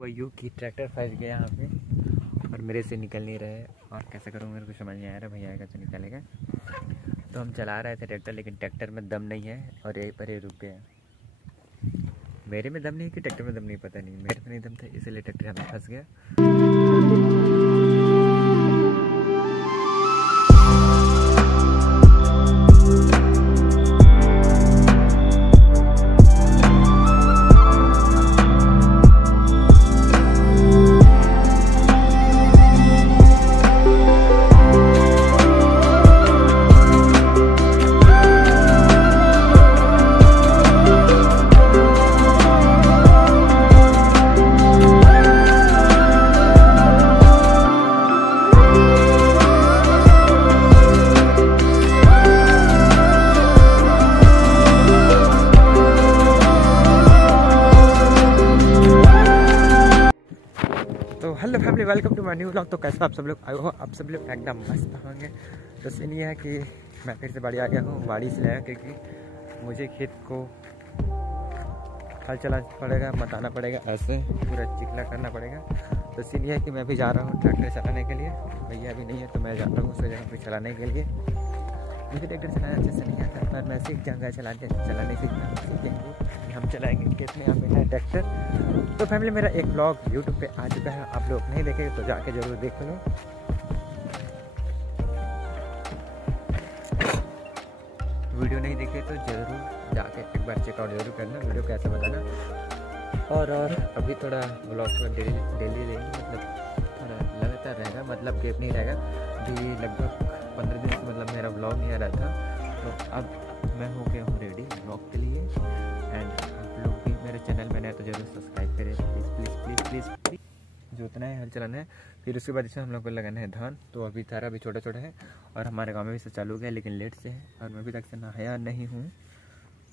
वो यूँ कि ट्रैक्टर फंस गया यहाँ पे और मेरे से निकल नहीं रहे और कैसे करूँ मेरे को समझ नहीं आ रहा। भैया आएगा तो निकलेगा। तो हम चला रहे थे ट्रैक्टर, लेकिन ट्रैक्टर में दम नहीं है और यहीं पर ही रुक गया। मेरे में दम नहीं कि ट्रैक्टर में दम नहीं, पता नहीं। मेरे में नहीं दम था, इसलिए ट्रैक्टर हमें फंस गया। तो hello family, welcome to my new vlog. तो कैसा आप सब लोग, आई हो आप सब लोग एकदम मस्त होंगे। तो सीन ये है कि मैं फिर से बाड़ी आ गया हूँ। बाड़ी से लाया क्योंकि मुझे खेत को हल चलाना पड़ेगा, मताना पड़ेगा, ऐसे पूरा चिकना करना पड़ेगा। तो सीन ये है कि मैं भी जा रहा हूँ ट्रैक्टर चलाने के लिए। भैया भी नहीं है तो मैं जा रहा हूँ उस जगह पर चलाने के लिए। मुझे ट्रैक्टर चलाना अच्छे से नहीं आता, पर मैं सीख जाऊँगा चलाने सीखेंगे। हम चलाएंगे खेत में, यहाँ पे है ट्रैक्टर। तो फैमिली, मेरा एक ब्लॉग यूट्यूब पे आ चुका है, आप लोग नहीं देखे तो जाके ज़रूर देख लो। वीडियो नहीं देखे तो ज़रूर जाके एक बार चेकआउट जरूर करना, वीडियो कैसा बताना। और अभी थोड़ा ब्लॉग थोड़ा डेली रहेगी, मतलब थोड़ा लगातार रहेगा, मतलब गैप नहीं रहेगा। अभी लगभग 15 दिन से मतलब मेरा ब्लॉग नहीं आ रहा था। तो अब मैं हो गया हूँ रेडी ब्लॉग के लिए। एंड आप लोग भी मेरे चैनल में नए तो जरूर सब्सक्राइब करें, please please please please please. जोतना है, हल चलाना है, फिर उसके बाद इसमें हम लोग को लगाना है धान। तो अभी थारा भी छोटा छोटा है और हमारे गांव में भी से चालू हो गया, लेकिन लेट से है। और मैं अभी तक से नहाया नहीं हूँ,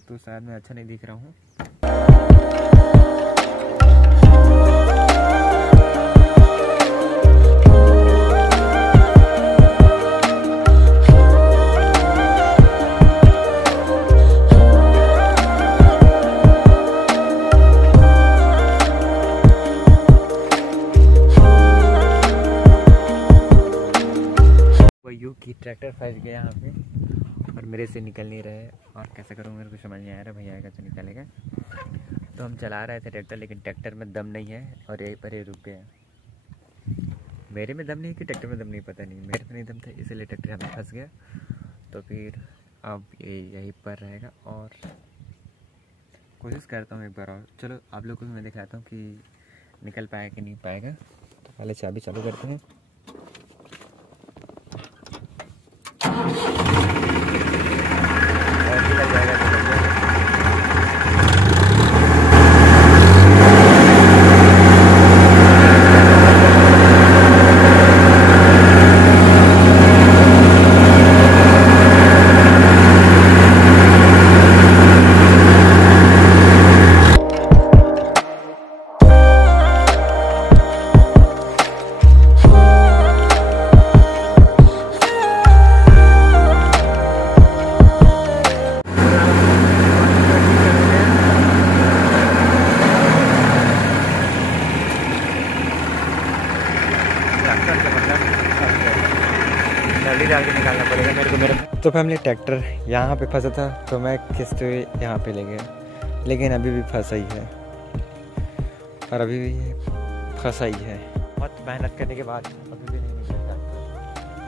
तो शायद मैं अच्छा नहीं दिख रहा हूँ। यूँ कि ट्रैक्टर फंस गया यहाँ पे और मेरे से निकल नहीं रहे और कैसे करूँ मेरे को समझ नहीं आ रहा। भैया आएगा तो निकलेगा। तो हम चला रहे थे ट्रैक्टर, लेकिन ट्रैक्टर में दम नहीं है और यहीं पर ही रुक गया। मेरे में दम नहीं कि ट्रैक्टर में दम नहीं, पता नहीं। मेरे में नहीं दम था, इसलिए ट्रैक्टर हमें फंस गया। तो फिर अब ये यहीं पर रहेगा और कोशिश करता हूँ एक बार और। चलो आप लोग को मैं दिखाता हूँ कि निकल पाएगा कि नहीं पाएगा। तो पहले चाबी चालू करते हैं। डाल के निकालना पड़ेगा मेरे को। मेरे तो फैमिली ट्रैक्टर यहाँ पे फंसा था, तो मैं खींचते हुए यहाँ पे ले गया, लेकिन अभी भी फंसा ही है और अभी भी फंसा ही है। बहुत मेहनत करने के बाद अभी भी नहीं निकलता।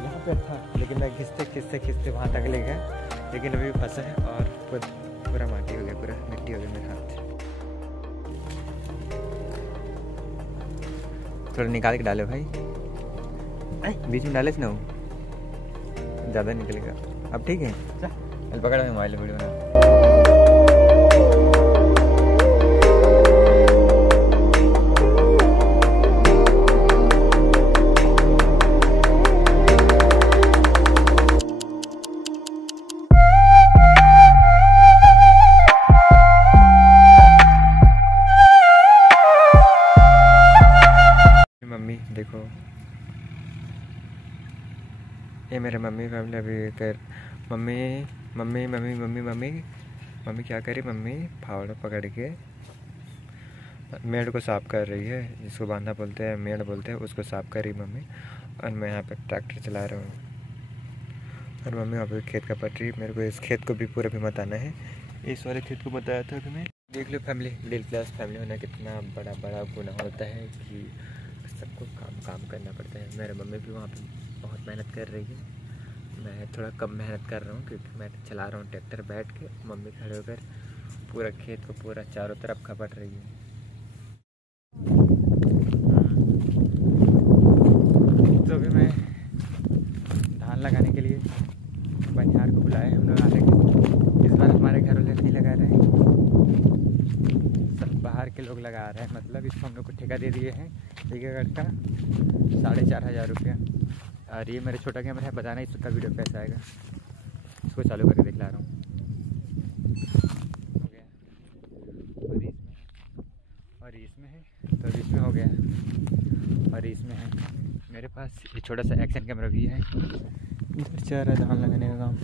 यहाँ पे था, लेकिन मैं खींचते वहाँ तक ले गया, लेकिन अभी भी फंसा है और पूरा माटी हो गया, पूरा मिट्टी हो गया मेरे हाथ। थोड़ा निकाल के डालो भाई, बीच में डाले ना, ज़्यादा निकलेगा। अब ठीक है, चल पकड़ मैं मोबाइल वीडियो बना। मम्मी देखो, ये मेरे मम्मी फैमिली अभी कर mummy mummy mummy mummy mummy mummy क्या करे, मम्मी फावड़ा पकड़ के मेड़ को साफ़ कर रही है, जिसको बांधा बोलते हैं, मेड़ बोलते हैं, उसको साफ़ कर रही मम्मी। और मैं यहाँ पे ट्रैक्टर चला रहा हूँ और मम्मी वहाँ पे खेत का पट रही। मेरे को इस खेत को भी पूरा भी बताना है, इस वाले खेत को बताया था कि मैं। देख लो फैमिली, मिडिल क्लास फैमिली होना कितना बड़ा बड़ा गुनाह होता है कि सबको काम करना पड़ता है। मेरे मम्मी भी वहाँ पे बहुत मेहनत कर रही है, मैं थोड़ा कम मेहनत कर रहा हूँ क्योंकि मैं चला रहा हूँ ट्रैक्टर बैठ के। मम्मी खड़े होकर पूरा खेत को पूरा चारों तरफ खपट रही है। तो अभी मैं धान लगाने के लिए बनिहार को बुलाए हम लोग आ रहे हैं। इस बार हमारे घर वाले नहीं लगा रहे हैं, सब बाहर के लोग लगा रहे हैं। मतलब इसको हम लोग को ठेका दे दिए हैं एक एकड़ का 4,500 रुपया। और ये मेरा छोटा कैमरा है, बताना इसका वीडियो कैसा आएगा। इसको चालू करके दिखला रहा हूँ। हो गया और इसमें है, तो इसमें हो गया और इसमें है। मेरे पास ये छोटा सा एक्शन कैमरा भी है। इधर चल रहा है धान लगाने का काम।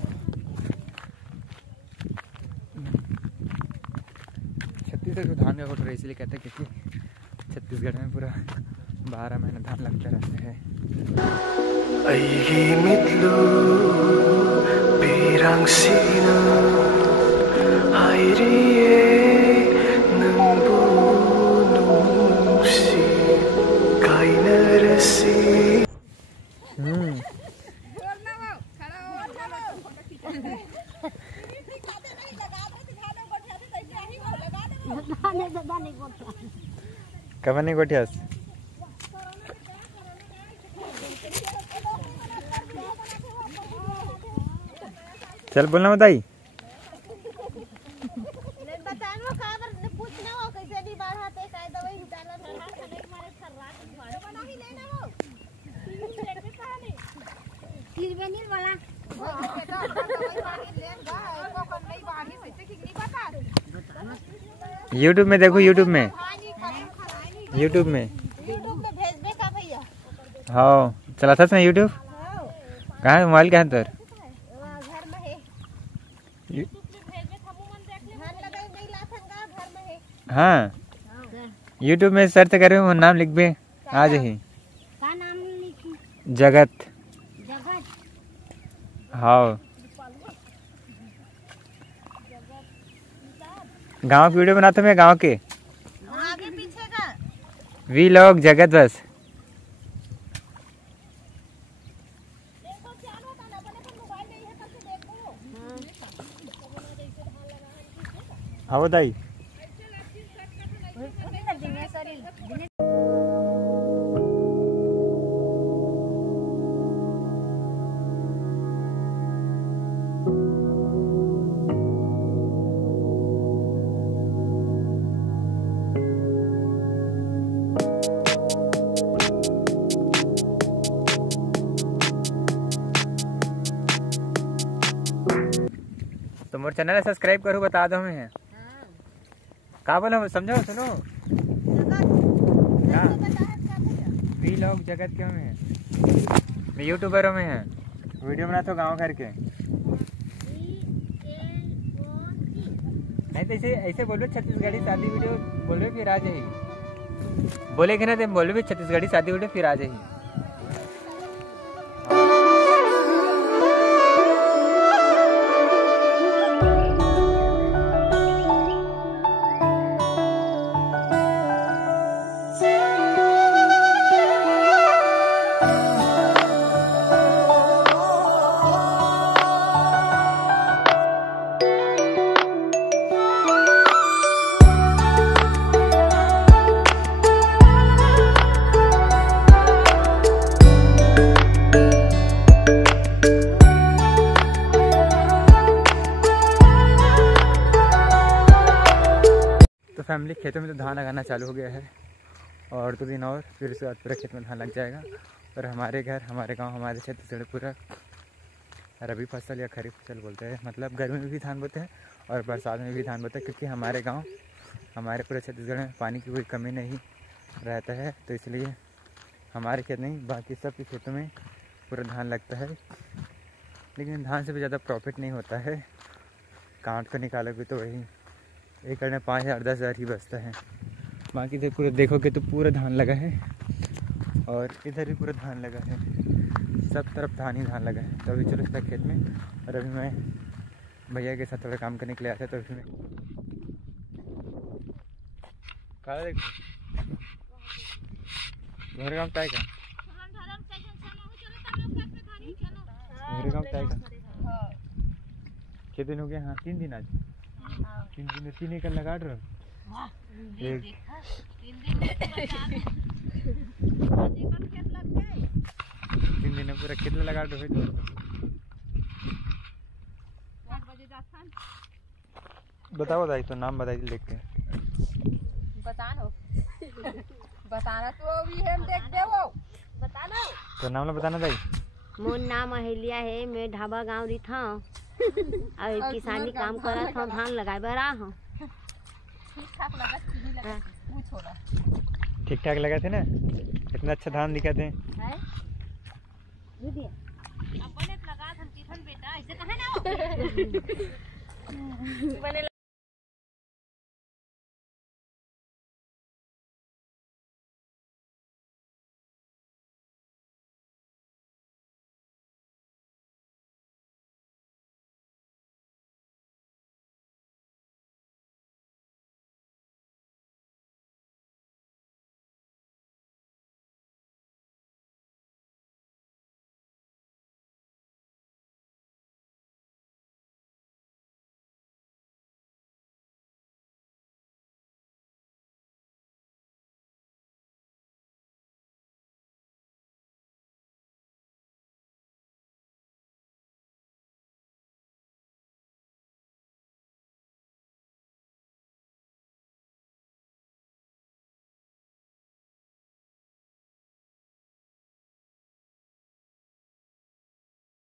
छत्तीसगढ़ में धान का कोटर इसलिए कहते हैं क्योंकि छत्तीसगढ़ में पूरा 12 महीने धान लगता रहता है। कब नहीं गोठियास चल बोलना बताई। यूट्यूब में देखो, यूट्यूब में भेजबे का भैया। हाँ चला था यूट्यूब। कहाँ है मोबाइल, कहाँ है तेरे? घर में है। हाँ यूट्यूब में सर्च करे वो नाम लिख बे आ जाही। का नाम लिखी? जगत। जगत। हाँ गांव की वीडियो बनाते मैं, गांव के आगे पीछे का वी लोग जगत बस। हाँ बताई। तो मोर चैनल सब्सक्राइब करो, बता दो मैं का बोलो, समझो सुनो। वी लोग जगत क्यों में है, मैं यूट्यूबरों में है, वीडियो बना तो गाँव घर के। नहीं तो ऐसे ऐसे बोलो छत्तीसगढ़ी शादी वीडियो बोलो फिर आ जाएगी। बोलेगे ना तो बोलो भी छत्तीसगढ़ी शादी वीडियो फिर आ जाएगी। फैमिली खेतों में तो धान लगाना चालू हो गया है और 2 दिन और फिर उसके बाद पूरा खेत में धान लग जाएगा। और हमारे घर, हमारे गांव, हमारे छत्तीसगढ़ पूरा रबी फसल या खरीफ फसल बोलते हैं। मतलब गर्मी में भी धान बोते हैं और बरसात में भी धान बोते हैं, क्योंकि हमारे गांव, हमारे पूरे छत्तीसगढ़ में पानी की कोई कमी नहीं रहता है। तो इसलिए हमारे खेत नहीं, बाकी सब के खेतों में पूरा धान लगता है। लेकिन धान से भी ज़्यादा प्रॉफिट नहीं होता है। काट कर निकालोगे तो वही एकड़ में 5,000 10,000 ही बचता है। बाकी इधर पूरा देखोगे तो पूरा धान लगा है और इधर भी पूरा धान लगा है, सब तरफ धान ही धान लगा है। तो अभी चलो इसका खेत में, और अभी मैं भैया के साथ थोड़ा काम करने के लिए आया था। तो अभी मैं कहा देखो मेरे काम टाइम का मेरे काम टाइम का कितने दिन हो गए? हाँ 3 दिन आज 3 दिन 3 एकड़ लगा रहे हो। एक 3 दिन में पूरा कितना लगा रहे हो? बताओ दाई, तो नाम बताइए लिख के बताना तो अभी हम देख दे वो बताना तो नाम बताना दाई। मोर नाम अहिल्या है, मैं ढाबा गाँव रही था और किसानी काम करा था, धान लगाए बर आ हूँ। ठीक ठाक लगा थे ना? इतना अच्छा धान दिखा थे। अपने लगा था बेटा, ऐसे कहे ना